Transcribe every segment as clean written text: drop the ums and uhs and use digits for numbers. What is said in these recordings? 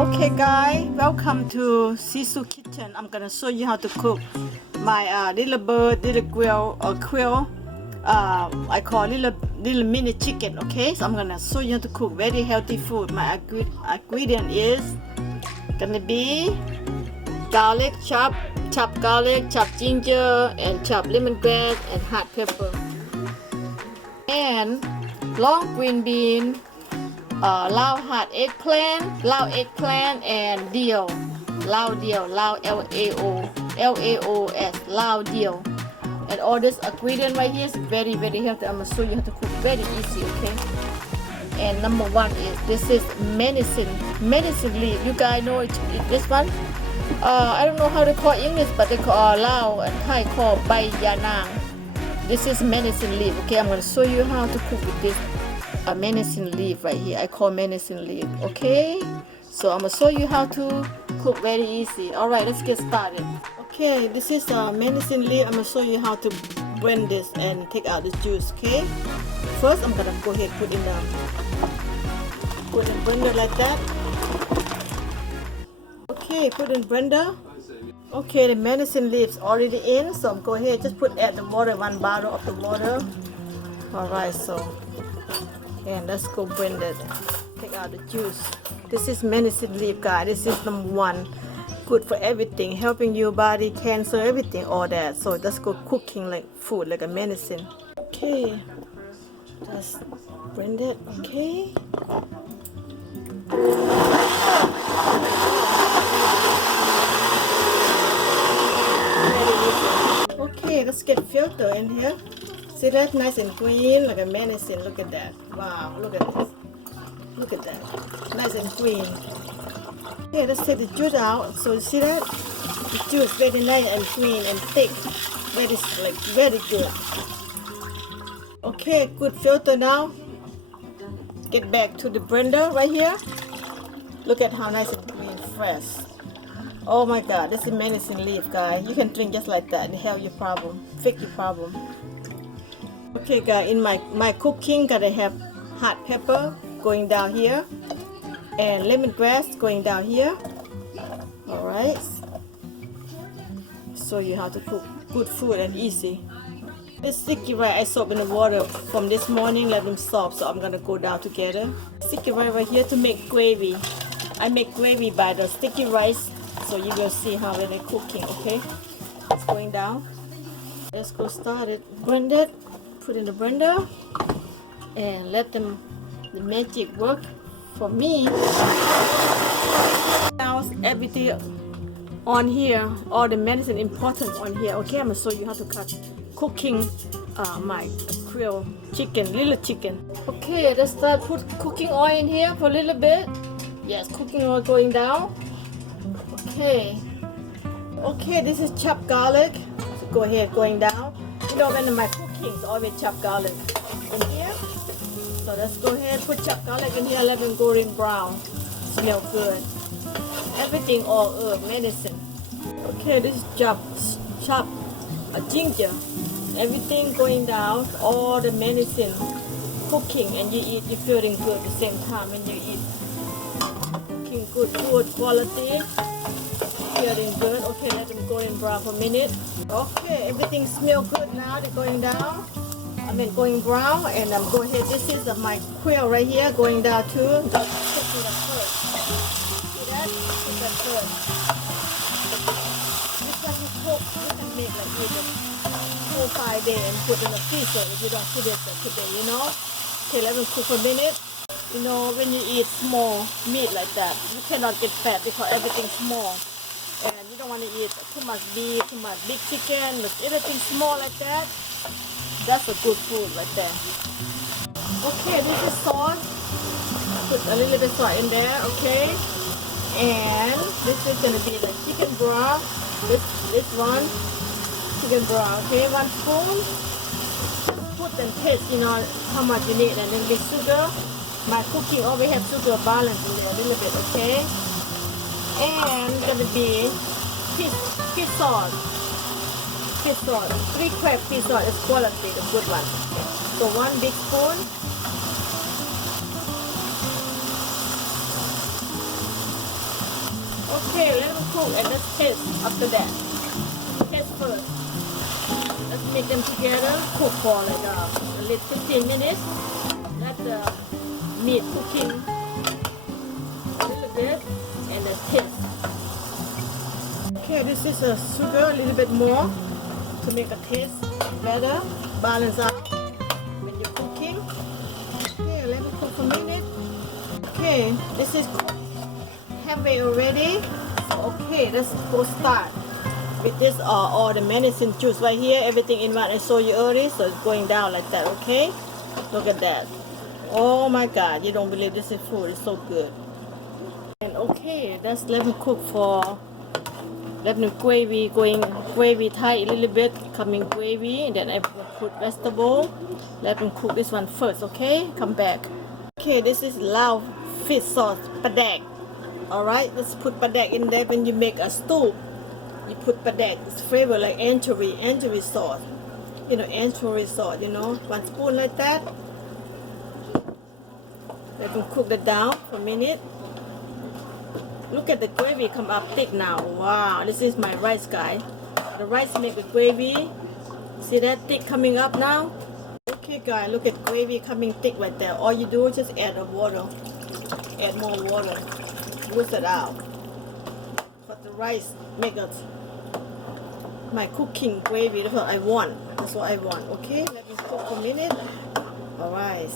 Okay guys, welcome to Sisu Kitchen. I'm gonna show you how to cook my little bird, little quail. I call little mini chicken. Okay, so I'm gonna show you how to cook very healthy food. My ingredient is gonna be garlic, chop garlic, chop ginger, and chop lemongrass and hot pepper, and long green bean. Lao hot eggplant, and dill, Lao Laos, Lao dill. And all this ingredient right here is very healthy. I'm gonna show you how to cook very easy, okay? And number one is this is medicine leaf. You guys know this one? I don't know how to call English, but they call Lao and Thai call Bai Yanang. This is medicine leaf, okay? I'm gonna show you how to cook with this. A medicine leaf right here. I call medicine leaf. Okay, so I'm gonna show you how to cook very easy. All right, let's get started. Okay, this is a medicine leaf. I'm gonna show you how to blend this and take out the juice. Okay, first I'm gonna go ahead put in blender like that. Okay, put in blender. Okay, the medicine leaves already in, so I'm go ahead just add the water, 1 bottle of the water. All right, so. And let's go blend it. Take out the juice. This is medicine leaf, guys. This is number one. Good for everything, helping your body, cancer, everything, all that. So let's go cooking like food, like a medicine. Okay. Just blend it. Okay. Okay, let's get filter in here. See that? Nice and green, like a medicine. Look at that. Wow, look at this. Look at that. Nice and green. Okay, let's take the juice out. So you see that? The juice very nice and green and thick. Very good. Okay, good filter now. Get back to the blender right here. Look at how nice and green, fresh. Oh my God, this is medicine leaf, guys. You can drink just like that and help your problem, fix your problem. Okay guys, in my cooking gotta have hot pepper going down here and lemongrass going down here. Alright, show you how to cook good food and easy. This sticky rice I soak in the water from this morning, let them soak, so I'm gonna go down together. Sticky rice right here to make gravy. I make gravy by the sticky rice, so you will see how when I'm cooking. Okay, it's going down. Let's go start it. Blend it. Put in the blender and let the magic work for me. Now everything on here, all the medicine important on here. Okay, I'm gonna show you how to cooking my quail chicken, little chicken. Okay, let's start put cooking oil in here for a little bit. Yes, cooking oil going down. Okay, this is chopped garlic. So go ahead, going down. You know when my so always chop garlic in here. So let's go ahead put chopped garlic in here, let them go brown. Smell good. Everything all herb medicine. Okay, this is chop ginger. Everything going down, all the medicine cooking, and you eat, you're feeling good at the same time when you eat. Cooking good food quality. Feeling good. Okay, let them go brown for a minute. Okay, everything smells good now. They're going down. Going brown, and I'm going ahead. This is my quail right here going down too. Just cooking that first. See that? Cook that first. This doesn't cook. You can make like maybe 4 or 5 days and put in the freezer if you don't put it today. You know. Okay, let them cook for a minute. You know, when you eat small meat like that, you cannot get fat because everything's small. And you don't want to eat too much beef, too much big chicken, but everything small like that. That's a good food right there. Okay, this is sauce. Put a little bit of salt in there, okay. And this is gonna be like chicken broth. This one, chicken broth, okay. 1 spoon. Put and taste, you know how much you need, and then with sugar. My cooking always have sugar balance in there a little bit, okay. And gonna be fish sauce. 3 crab fish sauce is quality, the good one. So 1 big spoon. Okay, let them cook and let's taste after that. Taste first. Let's make them together. Cook for like a little 15 minutes. Let the meat cooking a little bit and then taste. Okay, this is a sugar a little bit more to make a taste better, balance out when you're cooking. Okay, let it cook for a minute. Okay, this is halfway already. So, okay, let's go start with this all the medicine juice right here. Everything in one I saw you earlier, so it's going down like that. Okay, look at that. Oh my God, you don't believe this is food. It's so good. And okay, let's let them cook for. Let them gravy tight a little bit, coming gravy, and then I put vegetable. Let them cook this one first, okay? Come back. Okay, this is Lao fish sauce, padek. Alright, let's put padek in there. When you make a stew, you put padek. It's flavor like anchovy sauce. You know, anchovy sauce, you know, 1 spoon like that. Let them cook that down for a minute. Look at the gravy come up thick now. Wow, this is my rice, guys. The rice make the gravy. See that thick coming up now? Okay, guys, look at gravy coming thick right there. All you do is just add the water. Add more water. Lose it out. But the rice make it my cooking gravy. That's what I want. That's what I want. Okay, let me cook for a minute. Alright.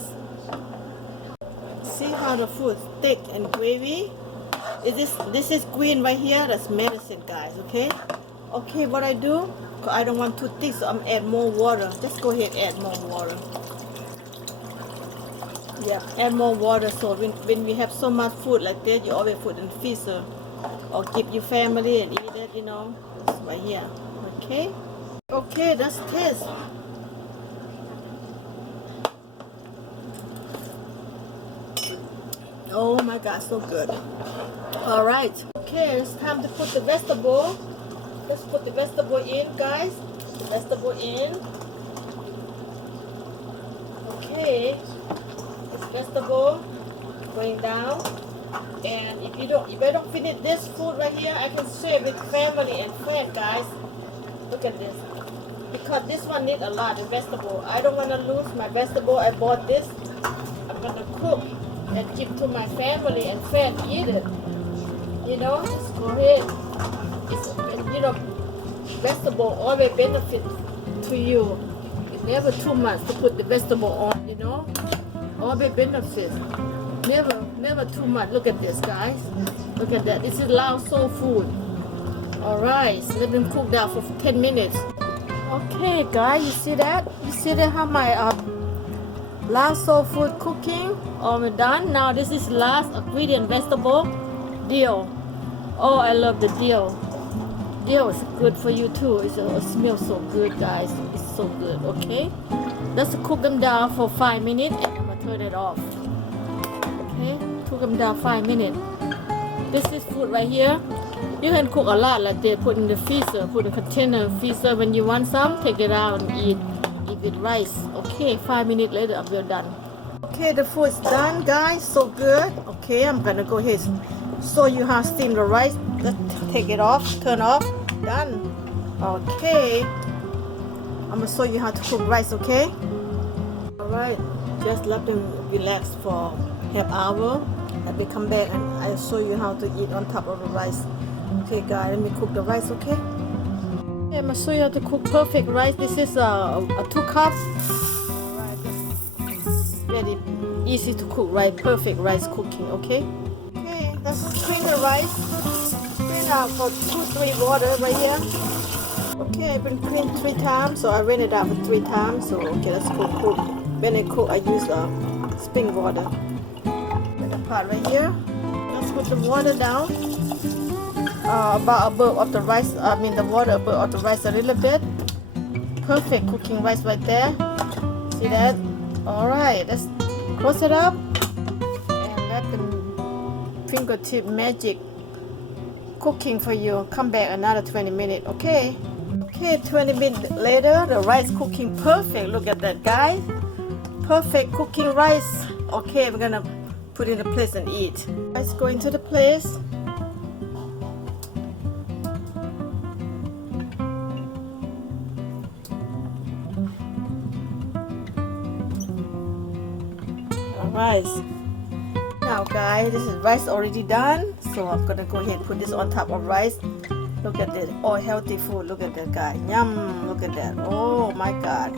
See how the food thick and gravy? This is green right here. That's medicine, guys. Okay. Okay, what I do? I don't want too thick, so I'm add more water. Just go ahead, add more water. Yeah, add more water. So when we have so much food like that, you always put in the freezer or give your family and eat it. You know, it's right here. Okay. Okay, let's taste. Oh my God, so good. All right. Okay, it's time to put the vegetable. Let's put the vegetable in, guys. Vegetable in. Okay. This vegetable going down. And if I don't finish this food right here, I can share with family and friends, guys. Look at this. Because this one needs a lot of vegetable. I don't want to lose my vegetable. I bought this. I'm gonna cook and give to my family and friends eat it. You know, just go ahead. It's, you know, vegetable always benefit to you. It's never too much to put the vegetable on, you know. Always benefit. Never too much. Look at this, guys. Look at that. This is Lao soul food. Alright, so let them cook that for 10 minutes. Okay, guys, you see that? You see that how my Lao soul food cooking almost done. Now this is last ingredient, vegetable, dill. Oh, I love the dill. Dill is good for you too. It smells so good, guys. It's so good. Okay, let's cook them down for 5 minutes and I'm gonna turn it off. Okay, cook them down 5 minutes. This is food right here. You can cook a lot like they put in the freezer, put in a container freezer. When you want some, take it out and eat with rice. Okay, 5 minutes later, we're done. Okay, the food is done, guys. So good. Okay, I'm gonna go ahead and show you how to steam the rice. Let's take it off, turn off, done. Okay, I'm gonna show you how to cook rice. Okay. All right, just let them relax for half hour. Let me come back and I'll show you how to eat on top of the rice. Okay, guys, let me cook the rice. Okay. Okay, I'm gonna show you how to cook perfect rice. This is a 2 cups. Alright, very easy to cook, right? Perfect rice cooking. Okay. Okay, let's clean the rice. Clean out for 2-3 water right here. Okay, I've been cleaned 3 times, so I rinse it out for 3 times. So okay, let's cook. When I cook, I use spring water. The part right here. Let's put the water down. About above of the rice. The water above of the rice a little bit. Perfect cooking rice right there. See that? All right, let's close it up and let the fingertip magic cooking for you. Come back another 20 minutes. Okay. Okay, 20 minutes later, the rice cooking perfect. Look at that, guys. Perfect cooking rice. Okay, we're gonna put in the place and eat. Rice go into the place. rice. Now guys, this is rice already done. So I'm gonna go ahead and put this on top of rice. Look at this, all healthy food. Look at that guy. Yum, look at that. Oh my God.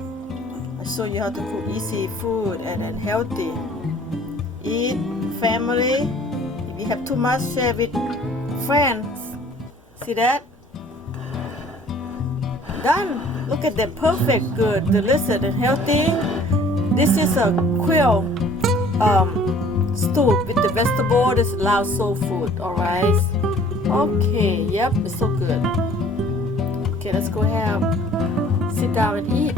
I show you how to cook easy food and then healthy. Eat, family. If you have too much, share with friends. See that? Done. Look at that, perfect, good, delicious and healthy. This is a quail stew with the vegetable. This is Lao soul food, alright? Okay, yep, it's so good. Okay, let's go have sit down and eat.